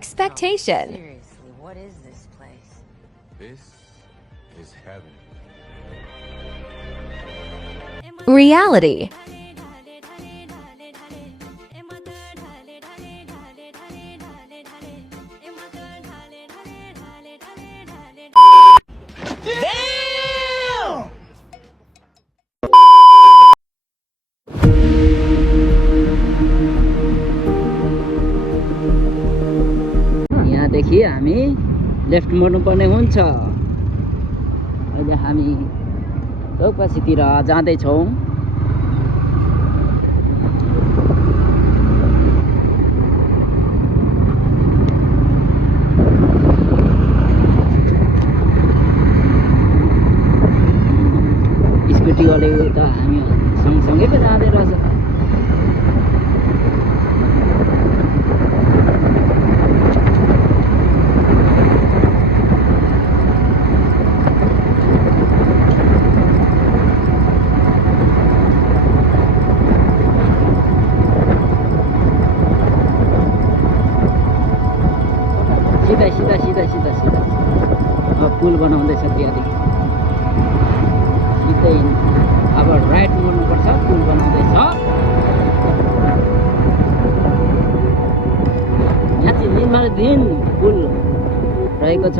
expectation. Seriously, what is this place? This is heaven. Reality. यहाँदेखि हामी left मोड्नुपर्ने हुन्छ। अहिले हामी चौपासीतिर जाँदैछौँ। स्कुटीवाले त हामी सँगसँगै पो जाँदै रहेछ। सिधा पुल बनाउँदैछ त्यहाँदेखि सिधै अब राइट मोड्नुपर्छ। पुल बनाउँदैछ। यहाँ चाहिँ निर्माणाधीन पुल रहेको छ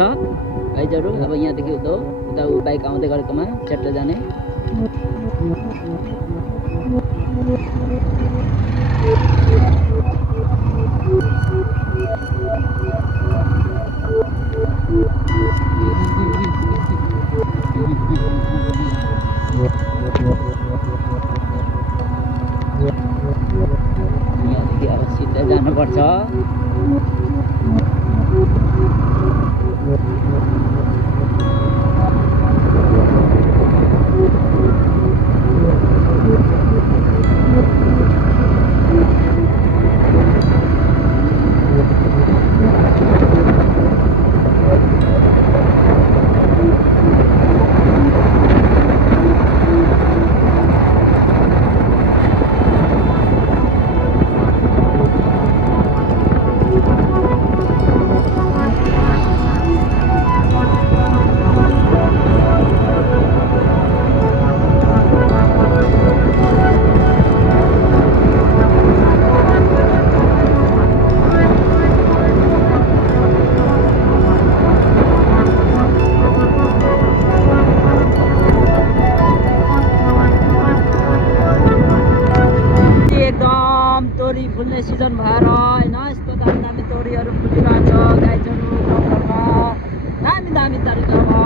भाइजहरू। अब यहाँदेखि उता बाइक आउँदै गरेकोमा चट्ट जाने। यहाँदेखि अब सिधै जानुपर्छ। तोरी फुल्ने सिजन भएर होइन यस्तो दामी दामी तोरीहरू फुलिरहेछ गाईचहरू गाउँघरमा दामी दामी तरिकामा।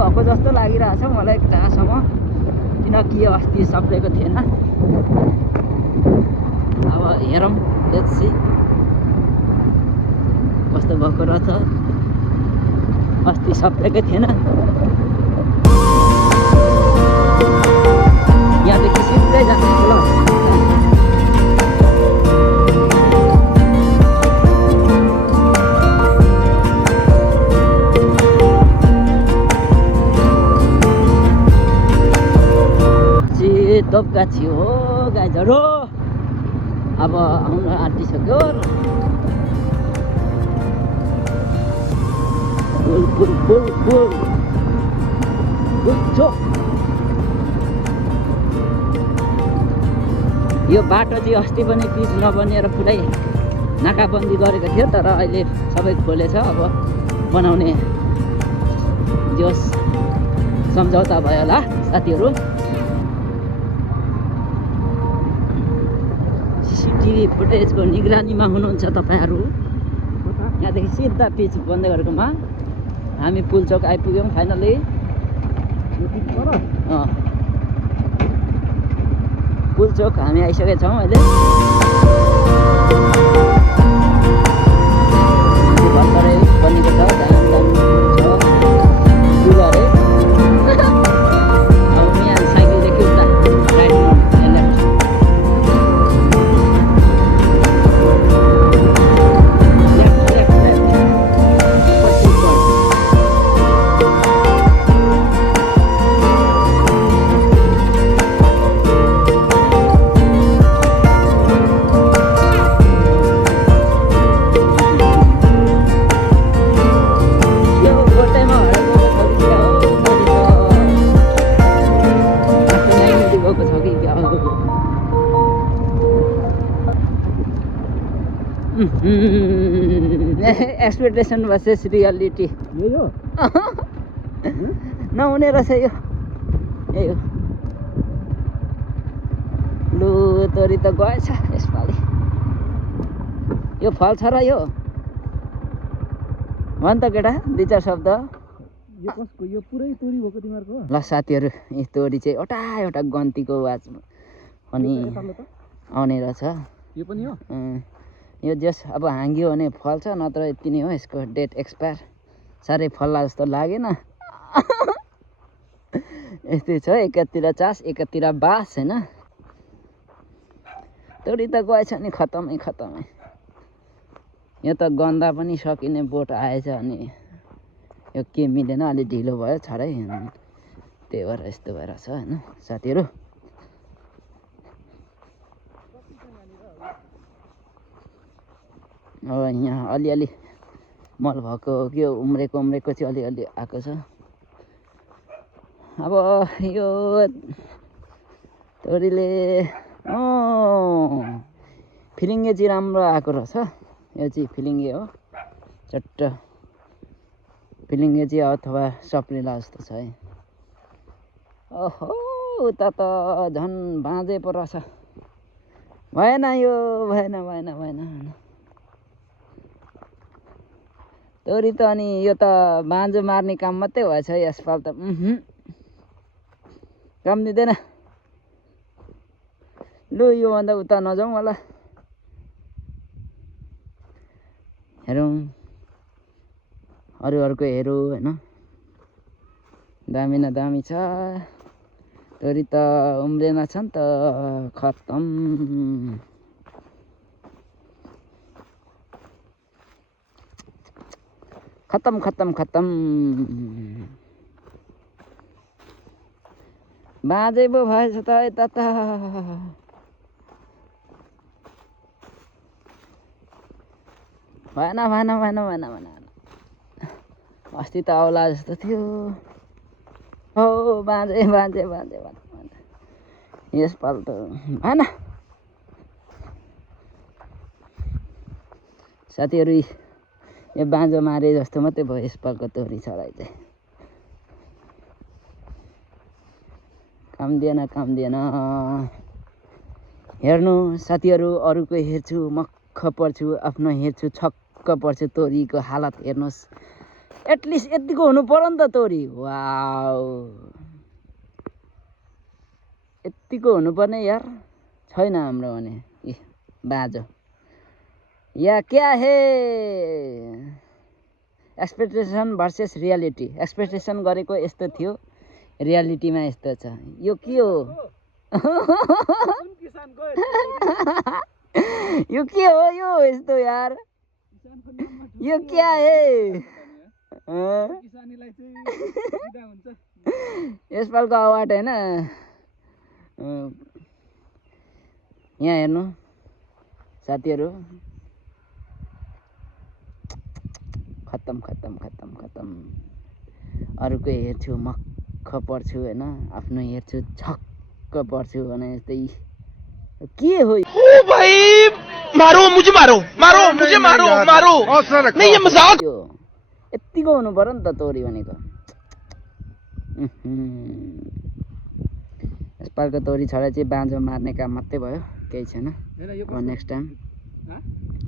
भएको जस्तो लागिरहेछ मलाई जहाँसम्म, किनकि अस्ति सप्रेको थिएन। अब हेरौँ, लेट्स सी कस्तो भएको रहेछ। अस्ति सप्रेकै थिएन। यहाँदेखि सिधै जान्छ ल। तोपगाछी हो गाईजहरू। अब आउन आँटिसक्यो। पुल पुल पुल पुल यो बाटो चाहिँ अस्ति पनि पिच नबनिएर पुरै नाकाबन्दी गरेको थियो, तर अहिले सबै खोलेछ। अब बनाउने जोस सम्झौता भयो होला साथीहरू। सिसिटिभी फुटेजको निगरानीमा हुनुहुन्छ तपाईँहरू। यहाँदेखि सिधा पिच बन्दै गरेकोमा हामी पुलचोक आइपुग्यौँ फाइनली। पुलचोक हामी आइसकेका छौँ अहिले। एक्सपेक्टेसन भर्सेस रियालिटी यो नहुने रहेछ यो यही हो लु तोरी त गएछ यसपालि यो फल्छ र यो भन् त केटा 2-4 शब्द यो कसको यो पुरै तोरी भएको तिमीहरूको ल साथीहरू यी तोरी चाहिँ एउटा गन्तीको आवाज अनि आउने रहेछ यो पनि हो यो जस अब हाँग्यो भने फल्छ नत्र यति नै हो यसको डेट एक्सपायर साह्रै फल्ला जस्तो लागेन यस्तै छ एकातिर चास एकातिर बास होइन तोरी त गएछ नि खतमै यो त गन्दा पनि सकिने बोट आएछ अनि यो के मिलेन अलि ढिलो भयो छाडै त्यही भएर यस्तो भएर छ होइन साथीहरू अब यहाँ अलिअलि मल भएको के उम्रेको चाहिँ अलिअलि आएको छ अब यो तोरीले फिलिङ्गे चाहिँ राम्रो आएको रहेछ यो चाहिँ फिलिङ्गे हो चट्ट फिलिङ्गे चाहिँ अथवा सप्रेला जस्तो छ है ओहो उता त झन् बाँझे पो रहेछ भएन यो भएन तोरी त अनि यो त बाँझो मार्ने काम मात्रै भएछ यसपालि त काम दिँदैन लु योभन्दा उता नजाउँ होला हेरौँ अरूहरूको हेरौँ होइन दामी न दामी छ तोरी त उम्रेन छ नि त खत्तम बाँझै पो भएछ त यता त भएन अस्ति त आउला जस्तो थियो हो बाँझे यसपालि त भएन साथीहरू यो बाँझो मारे जस्तो मात्रै भयो यसपालको तोरी छराइ चाहिँ काम दिएन हेर्नु साथीहरू अरूको हेर्छु मक्ख पर्छु आफ्नो हेर्छु छक्क पर्छु तोरीको हालत हेर्नुहोस् एटलिस्ट यतिको हुनु पर्यो नि त तोरी वाउ यतिको हुनुपर्ने यार छैन हाम्रो भने बाँझो या क्या हे एक्सपेक्टेसन भर्सेस रियालिटी एक्सपेक्टेसन गरेको यस्तो थियो रियालिटीमा यस्तो छ यो के हो यो के हो यो यस्तो यार यो क्या हे यसपालको अवार्ड होइन यहाँ हेर्नु साथीहरू खत्तम अरूको हेर्छु मक्ख पर्छु होइन आफ्नो हेर्छु छक्क पर्छु भने यस्तै के हो भाई मारो मुझे मारो नहीं ये मजाक यतिको हुनु पर्यो नि त तोरी भनेको यसपालको तोरी छडा चाहिँ बाँझो मार्ने काम मात्रै भयो केही छैन अब नेक्स्ट टाइम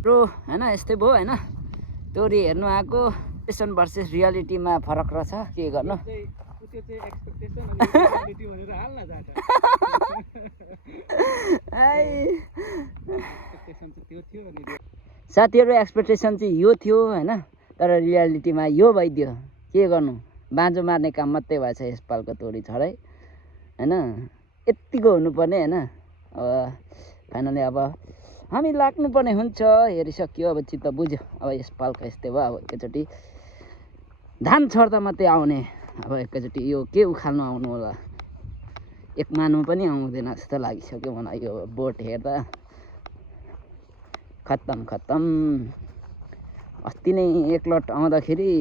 प्रो होइन यस्तै भयो होइन तोरी हेर्नु आएको एक्सपेक्टेसन भर्सेस रियालिटीमा फरक रहेछ के गर्नु साथीहरू एक्सपेक्टेसन चाहिँ यो थियो होइन तर रियालिटीमा यो भइदियो के गर्नु बाँझो मार्ने काम मात्रै भएछ यसपालको तोरी छडाइ होइन यतिको हुनुपर्ने होइन अब फाइनली अब हामी लाग्नुपर्ने हुन्छ हेरिसक्यो अब चित्त बुझ्यो अब यसपालको यस्तै भयो अब एकैचोटि धान छर्दा मात्रै आउने अब एकैचोटि यो के उखाल्नु आउनु होला एक मानु पनि आउँदैन जस्तो लागिसक्यो मलाई यो बोट हेर्दा खत्तम अस्ति नै एक लट आउँदाखेरि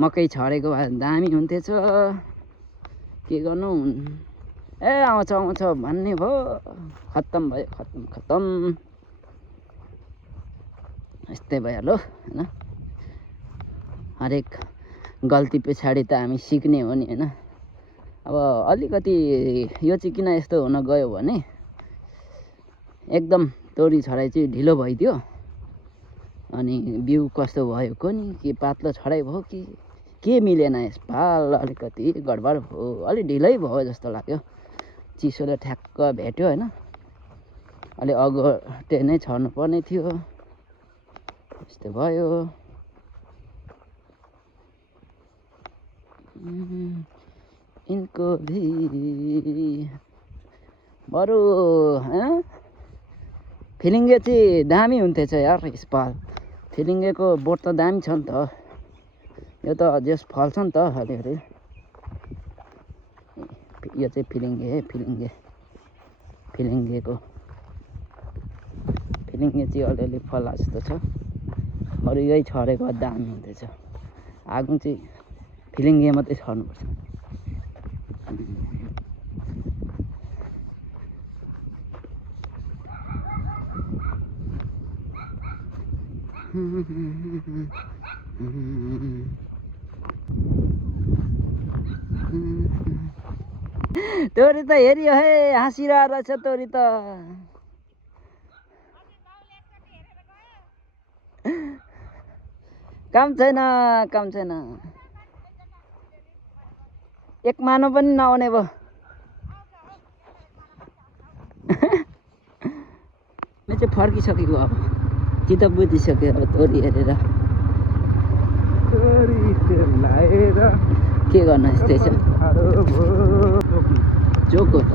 मकै छरेको भए दामी हुन्थेछ के गर्नु ए आउँछ भन्ने भयो खत्तम भयो खत्तम यस्तै भइहाल्यो होइन। हरेक गल्ती पछाडि त हामी सिक्ने हो नि होइन। अब अलिकति यो चाहिँ किन यस्तो हुन गयो भने एकदम तोरी छडाइ चाहिँ ढिलो भइदियो अनि बिउ कस्तो भयो को नि के पातलो छडाइ भयो कि के मिलेन यसपाल अलिकति गडबड भयो अलि ढिलै भयो जस्तो लाग्यो चिसोले ठ्याक्क भेट्यो होइन अलि अगोटे नै छर्नु पर्ने थियो यस्तो भयो इनको भी बरु फिलिङ्गे चाहिँ दामी हुन्थेछ यार यसपाल फिलिङ्गेको बोट त दामी छ नि त यो त जस फल्छ नि त अलिअलि यो चाहिँ फिलिङ्गे फिलिङ्गेको फिलिङ्गे चाहिँ अलिअलि फल्ला जस्तो छ अरू यही छरेको दामी हुँदैछ आगो चाहिँ फिलिङ्गे मात्रै छर्नुपर्छ तोरी त हेरियो है हाँसिरहेको रहेछ तोरी त काम छैन एक मानो पनि नआउने भयो म चाहिँ फर्किसकेको अब चित्त बुझिसक्यो अब तोरी हेरेर के गर्न यस्तै छ जोक हो त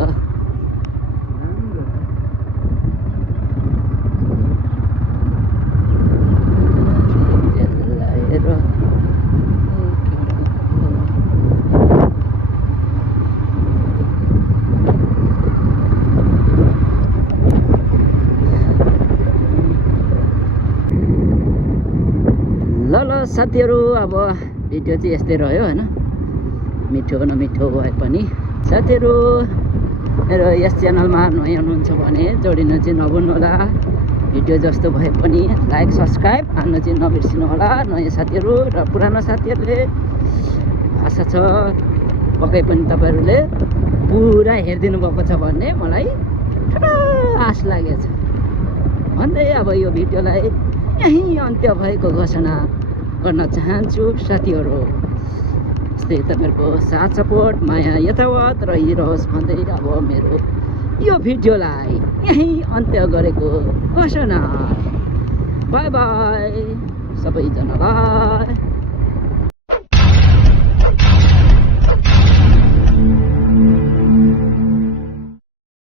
ल साथीहरू अब भिडियो चाहिँ यस्तै रह्यो होइन मिठो नमिठो भए पनि साथीहरू मेरो यस च्यानलमा नयाँ हुनुहुन्छ भने जोडिन चाहिँ नभुल्नु होला भिडियो जस्तो भए पनि लाइक सब्सक्राइब हाल्न चाहिँ नबिर्सिनु होला नयाँ साथीहरू र पुरानो साथीहरूले आशा छ पक्कै पनि तपाईँहरूले पुरा हेरिदिनु भएको छ भन्ने मलाई ठुलो आश लागेको छ भन्दै अब यो भिडियोलाई यहीँ अन्त्य भएको घोषणा गर्न चाहन्छु साथीहरू यस्तै तपाईँहरूको साथ सपोर्ट माया यथावत रहिरहोस् भन्दै अब मेरो यो भिडियोलाई यहीँ अन्त्य गरेको घोषणा बाई बाई सबैजनालाई